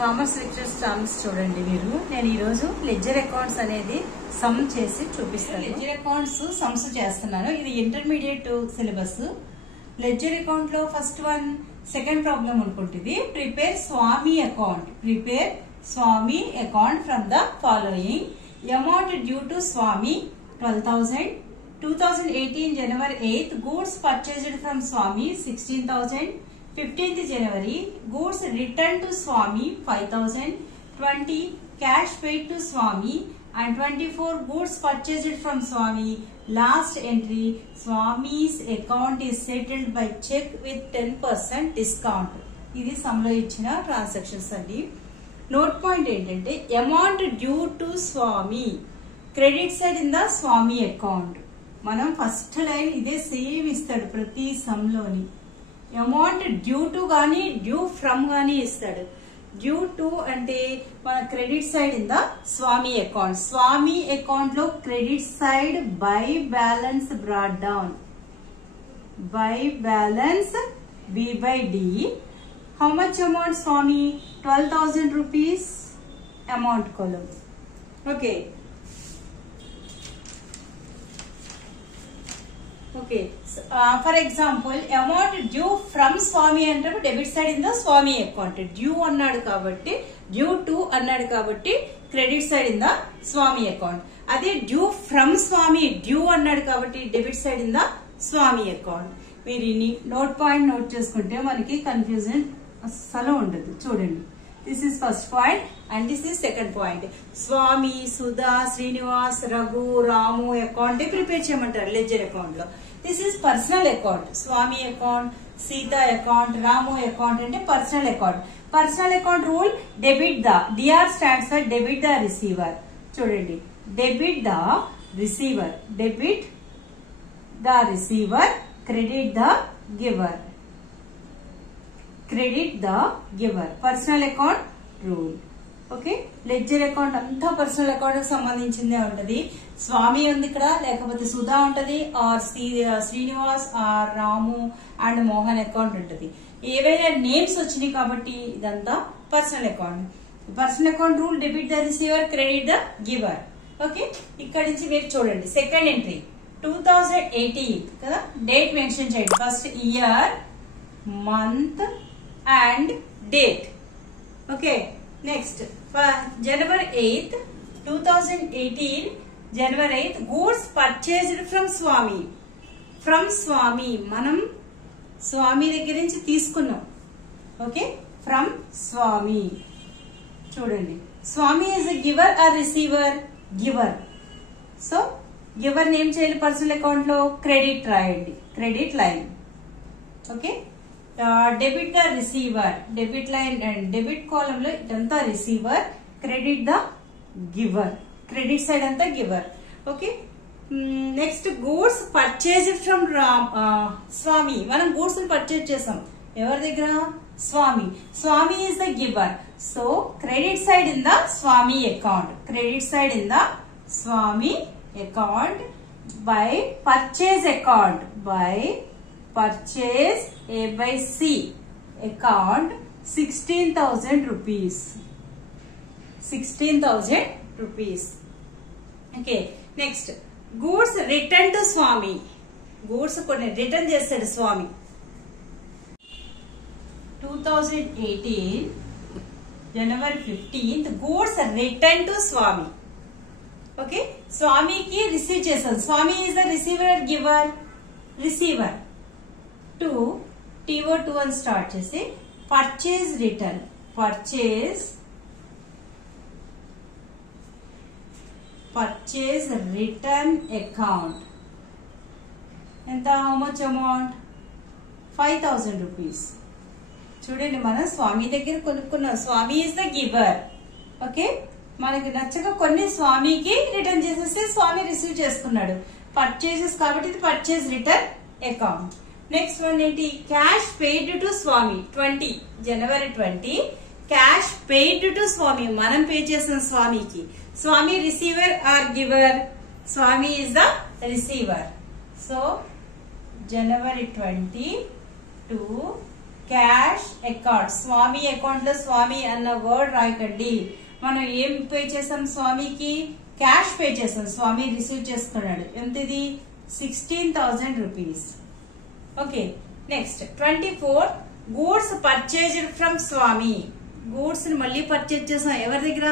Commerce lectures terms చూడండి మీరు. నేను ఈరోజు లెడ్జర్ అకౌంట్స్ అనేది సమ్ చేసి చూపిస్తాను. లెడ్జర్ అకౌంట్స్ సమ్స్ చేస్తున్నాను. ఇది ఇంటర్మీడియట్ సిలబస్. లెడ్జర్ అకౌంట్ లో ఫస్ట్ వన్ సెకండ్ ప్రాబ్లం అనుకుంటుంది. Prepare Swami account. Prepare Swami account from the following. Amount due to Swami 12,000. 2018 January 8th goods purchased from Swami 16,000. 15th January goods returned to Swami 5,000. 20 cash paid to Swami and 24 goods purchased from Swami. Last entry Swami's account is settled by check with 10% discount. ఇది sum లో ఇచ్చిన transactions అండి. Note point ఏంటంటే amount due to Swami, credit side in the Swami account. మనం first line ఇదే same ఇస్తాడు ప్రతి sum లోని. అమౌంట్ డ్యూ టు గానీ డ్యూ ఫ్రమ్ గానీ ఇస్తాడు. డ్యూ టు అంటే మన credit side in the Swami account. Swami account లో credit side by balance brought down. By balance B by D. How much amount Swami? 12,000 rupees amount column. Okay. Okay. For example, amount due from Swami అంటే debit side in the Swami account. Due అన్నాడు కాబట్టి, due to అన్నాడు కాబట్టి credit side in the Swami account. అదే due from Swami, due అన్నాడు కాబట్టి debit side in the Swami account. మీరు ఈ నోట్ పాయింట్ నోట్ చేసుకుంటే మనకి కన్ఫ్యూజన్ అస్సలు ఉండదు. చూడండి, this is first point and this is second point. Swami, Sudha, Srinivas, Raghu, Ramu account prepare చేయమంటారు లెడ్జర్ అకౌంట్ లో. This is personal account. Swami account, Sita account, Ramu account అంటే personal account. Personal account rule debit the, DR stands for debit the receiver. చూడండి, debit the receiver, debit the receiver, credit the giver, credit the giver. Personal account rule. Okay, ledger account అంతా personal account కి సంబంధించిందే ఉంటది. స్వామి ఉంది ఇక్కడ, లేకపోతే సుధా ఉంటది, or Srinivas, or Ramu and Mohan account ఉంటది. ఏవైనా నేమ్స్ వచ్చినాయి కాబట్టి ఇదంతా personal account. Personal account rule debit the receiver, credit the giver. Okay, ఇక్కడ నుంచి మీరు చూడండి సెకండ్ ఎంట్రీ 2018 కదా, డేట్ మెన్షన్ చేయండి. First year, month and date. Okay, next for January 8th 2018 January 8th goods purchased from Swami. From Swami మనం స్వామి దగ్గర నుంచి తీసుకున్నాం. Okay, from Swami. చూడండి, Swami is a giver or receiver? Giver. So giver name చేయాలి personal account లో, credit రాయండి, credit line. Okay, debit the receiver, debit line and debit column లో ఇదంతా receiver, credit the giver, credit side అంతా giver. Okay, next goods purchased from Swami. మనం goods purchase చేసాం ఎవరి దగ్గర? Swami. Swami is the giver. So credit side in the Swami account, credit side in the Swami account by purchase account, by purchase A by C account 16,000 rupees. 16,000 rupees. Okay, next goods return to Swami. Goods కొన్ని return చేస్తాడు స్వామి. 2018 January 15th goods return to Swami. Okay, స్వామికి receive చేస్తాడు. స్వామి is the receiver, giver, receiver. TO2 అని start చేసి purchase return, purchase return account. ఎంత? How much amount? 5,000 rupees. చూడండి, మనం స్వామి దగ్గర కొనుక్కున్నాం. Swami is the giver. Okay, మనకి నచ్చక కొన్ని స్వామికి రిటర్న్ చేసేస్తే స్వామి రిసీవ్ చేసుకున్నాడు. పర్చేజెస్ కాబట్టి ఇది purchase return account. Next one ఏంటి? Cash paid to Swami. 20 January 20 cash paid to Swami, మనం పే చేసిన స్వామికి. Swami receiver or giver? Swami is the receiver. So January 20 to cash account. Swami account లో స్వామి అన్న వర్డ్ రాయకండి. మనం ఏం పే చేసాం? స్వామికి క్యాష్ పే చేసాం. స్వామి రిసీవ్ చేసుకున్నాడు. ఎంతది? 16,000 rupees. Okay, next 24 goods purchased from Swami. Goods ని మళ్ళీ పర్చేజ్ చేసాం. ఎవరి దగ్గర?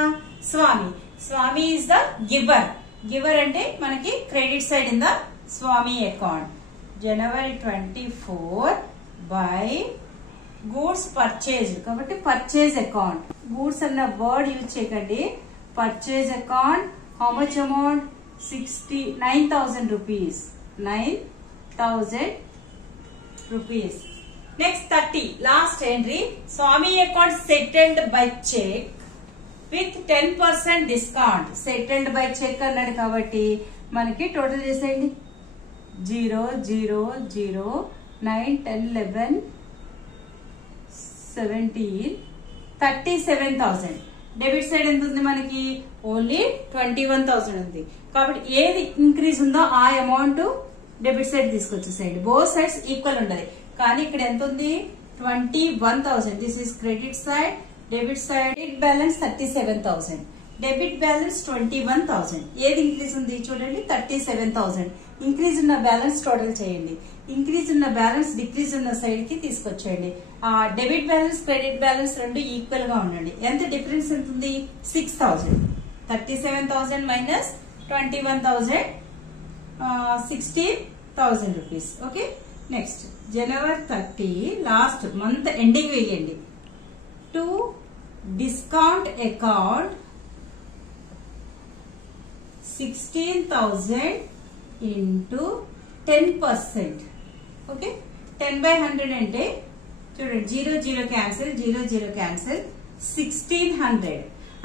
Swami. Swami is the giver. Giver అంటే మనకి credit side in the Swami account. January 24 by goods purchase కాబట్టి పర్చేజ్ అకౌంట్. గూడ్స్ అన్న వర్డ్ యూజ్ చేయకండి. Purchase account. How much amount? 9,000 rupees. 9,000 rupees. Next 30 last entry. Swami account settled by cheque with 10% discount. Settled by check అన్నాడు కాబట్టి మనకి total చేసేయండి. 0 0 0 9 10 11 17 37,000. Debit side ఎంత ఉంది మనకి? ఓన్లీ 21,000 ఉంది. కాబట్టి ఏది ఇంక్రీజ్ ఉందో ఆ అమౌంట్ డెబిట్ సైడ్ తీసుకొచ్చేసేయండి. బోత్ సైడ్స్ ఈక్వల్ ఉండాలి. కానీ ఇక్కడ ఎంత ఉంది? 21,000. This is credit side. Debit side balance 37,000. Debit balance 21,000. ఏది ఇంక్రీజ్ ఉంది చూడండి? 37,000. ఇంక్రీజ్ ఉన్న బ్యాలెన్స్ టోటల్ చేయండి. ఇంక్రీజ్ ఉన్న బ్యాలెన్స్ డిక్రీజ్ ఉన్న సైడ్ కి తీసుకొచ్చేయండి. ఆ డెబిట్ బ్యాలెన్స్ క్రెడిట్ బ్యాలెన్స్ రెండు ఈక్వల్ గా ఉండండి. ఎంత డిఫరెన్స్ ఎంత ఉంది? 6,000. 37,000 minus 21,000 16,000 rupees. Okay, next January 30 last month ending వేయండి. To discount account 16,000 into 10%. Okay, 10/100 అంటే చూడండి 0 0 క్యాన్సిల్, 0 0 క్యాన్సిల్. 1600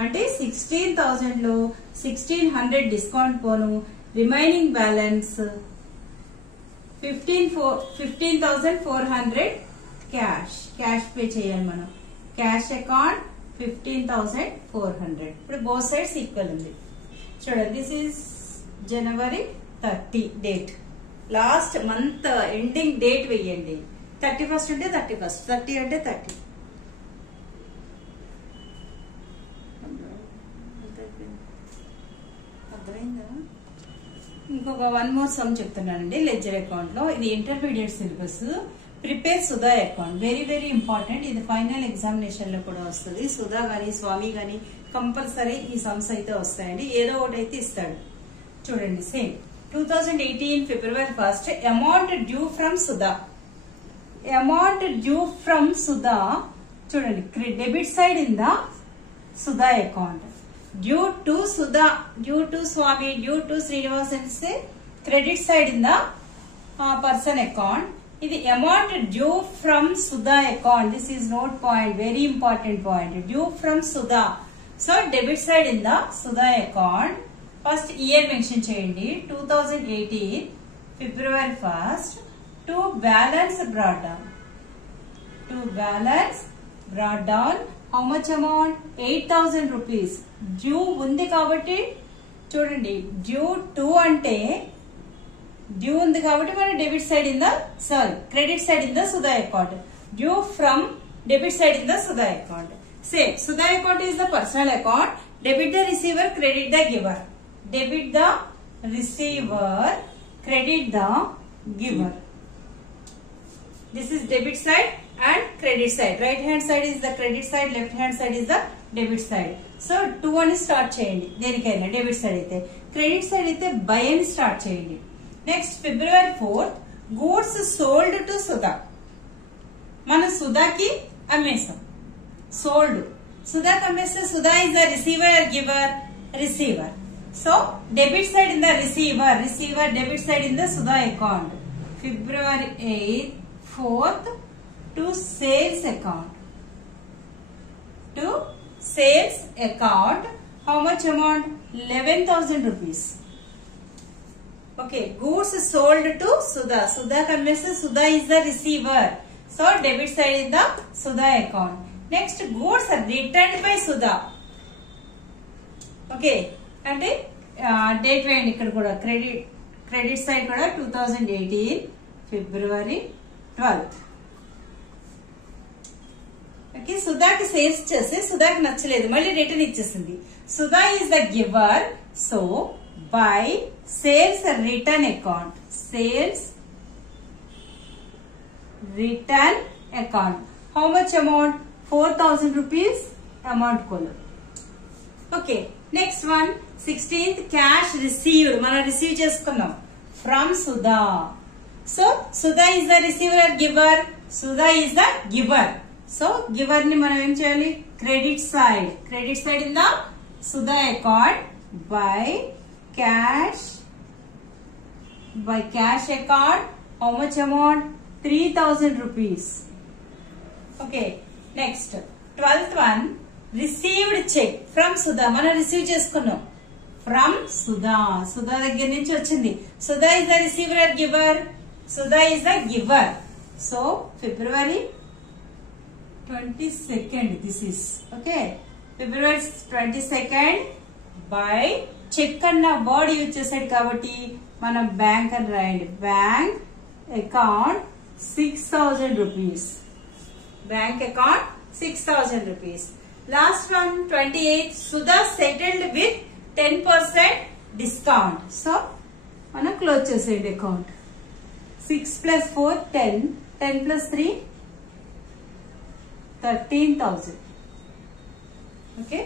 అంటే 16,000 లో 1600 డిస్కౌంట్ పోను. రిమైనింగ్ బ్యాలెన్స్ 15,400 క్యాష్ పే చేయాలి మనం. Cash account 15,400. ఇప్పుడు బోత్ సైడ్స్ ఈక్వల్ ఉంది. చూడండి, this is January 30 date. Last month ending date వేయండి. 31st అంటే 31st, 30 అంటే 30. అర్థమైందా? ఇంకొక వన్ మోర్ సమ్ చెప్తున్నానండి. లెడ్జర్ అకౌంట్ లో ఇది intermediate syllabus. Prepare Sudha account. Very very important. ఇది ఫైనల్ ఎగ్జామినేషన్ లో కూడా వస్తుంది. సుధా గాని స్వామి గాని కంపల్సరీ ఈ సమ్స్ అయితే వస్తాయండి. ఏదో ఒకటి అయితే ఇస్తాడు. చూడండి, same 2018 February 1st amount due from Sudha. Amount due from Sudha చూడండి, debit side in the Sudha account. Due to Sudha, due to Swami, due to Srinivas అంటే credit side in the person account. ఇది amount due from Sudha account. This is note point, very important point. Due from Sudha. So debit side in the Sudha account. First year mention చేయండి. 2018 February 1st to balance brought down. To balance brought down how much amount? 8,000 rupees. Due ఉంది కాబట్టి చూడండి, due to అంటే due ఉంది కాబట్టి మన debit side in the credit side in the Sudha account. Due from debit side in the Sudha account. Same. Sudha account is the personal account. Debit the receiver, credit the giver. Debit the receiver, credit the giver. This is debit side and credit side. Right hand side is the credit side, left hand side is the debit side. So 2 అని start చేయండి. దేనికైనా debit side అయితే. Credit side అయితే by అని start చేయండి. Next February 4th goods sold to Sudha. మనం సుధాకి అమ్మేసాం. sold. Sudha commits Sudha is the receiver or giver? Receiver. So debit side in the receiver, debit side in the Sudha account. February 8th, 4th to sales account. To sales account, how much amount? 11,000 rupees. Okay, goods sold to Sudha. Sudha commits Sudha is the receiver. So debit side in the Sudha account. Next, goods are returned by Sudha. Okay, అంటే date వేయండి ఇక్కడ కూడా. Credit side కూడా 2018 February 12th. మనకి సుధాకి sales చేస్తే సుధాకి నచ్చలేదు, మళ్ళీ return ఇచ్చేసింది. Sudha is the giver, so by sales return account, sales return account. How much amount? 4,000 rupees amount కొలు. Okay, next one 16th cash received. మనం రిసీవ్ చేసుకున్నాం from Sudha. So Sudha is the receiver or giver? Sudha is the giver. So giver ని మనం ఏం చేయాలి? Credit side, credit side in the Sudha account by cash account. How much amount? 3,000 rupees. Okay, next 12th one received cheque from Sudha. మనం receive చేసుకున్నాం from Sudha, Sudha దగ్గర నుంచి వచ్చింది. Sudha is the receiver or giver? Sudha is the giver. So February 22nd this is. Okay, February 22nd by cheque అన్న word use చేసాడు కాబట్టి మనం bank అని రాయండి. Bank account 6,000 rupees. Bank account 6,000 rupees. Last one 28th Sudha settled with 10% discount. So మనం close చేసేయండి account. 6 + 4 10, 10 + 3 13,000. Okay,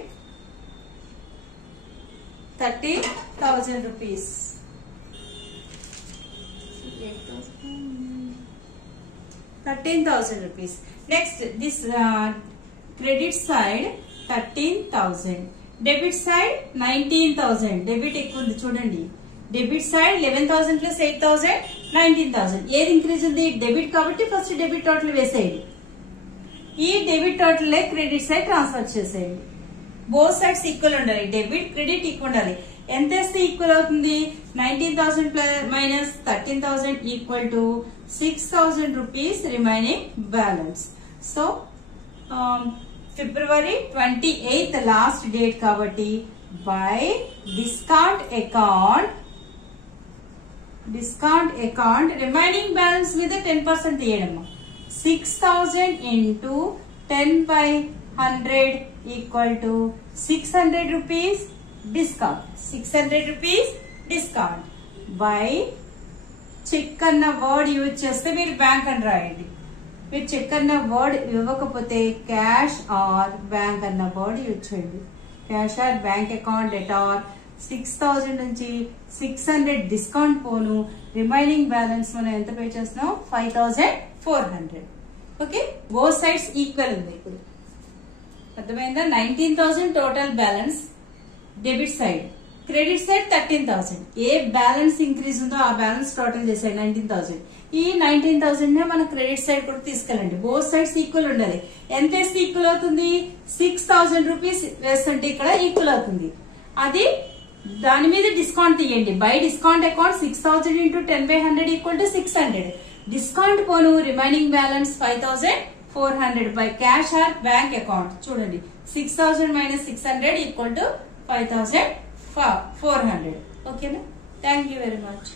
13,000 rupees. 13,000 rupees. Next, this credit side 13,000. Debit side 19,000. Debit ఎక్కువ ఉంది చూడండి. Debit side 11,000 + 8,000 19,000. ఏది ఇంక్రీజ్ ఉంది? డెబిట్ కాబట్టి ఫస్ట్ డెబిట్ టోటల్ వేసేయండి. ఈ debit total credit side transfer చేసేయండి. బోత్ సైడ్స్ ఈక్వల్ ఉండాలి. డెబిట్ క్రెడిట్ ఈక్వల్ ఉండాలి. ఎంత వేస్తే ఈక్వల్ అవుతుంది? 19,000 minus 13,000 equal to 6,000 rupees remaining balance. So February 28th last date కాబట్టి by discount account remaining balance మీద 10% తీయడమ్మా. 6,000 into 10/100 equal to 600 rupees discount. 600 rupees discount by cheque అన్న word use చేస్తే మీరు బ్యాంక్ అని రాయండి. మీరు చెక్ అన్న వర్డ్ ఇవ్వకపోతే క్యాష్ ఆర్ బ్యాంక్ అన్న వర్డ్ యూజ్ చేయండి. Cash or bank account debtor 6,000 నుంచి 600 డిస్కౌంట్ పోను రిమైనింగ్ బ్యాలెన్స్ మనం ఎంత పే చేస్తున్నాం? 5,400. ఓకే, బోత్ సైడ్స్ ఈక్వల్ ఉంది. ఇప్పుడు అర్థమైందా? 19,000 total balance debit side, credit side 13,000. ఏ బ్యాలెన్స్ ఇంక్రీజ్ ఉందో ఆ బ్యాలెన్స్ టోటల్ చేసాయి 19,000. ఈ 19,000 నే మన క్రెడిట్ సైడ్ కూడా తీసుకెళ్ళండి. బోత్ సైడ్స్ ఈక్వల్ ఉండాలి. ఎంత వేస్తే ఈక్వల్ అవుతుంది? 6,000 rupees వేస్తుంటే ఇక్కడ ఈక్వల్ అవుతుంది. అది దాని మీద డిస్కౌంట్ తీయండి. By discount account 6,000 into 10/100 equal to 600. Discount phone remaining balance 5,400 by cash or bank account. చూడండి, 6,000 మైనస్ 600 ఈక్వల్ టు 5,400. ఓకేనా? Thank you very much.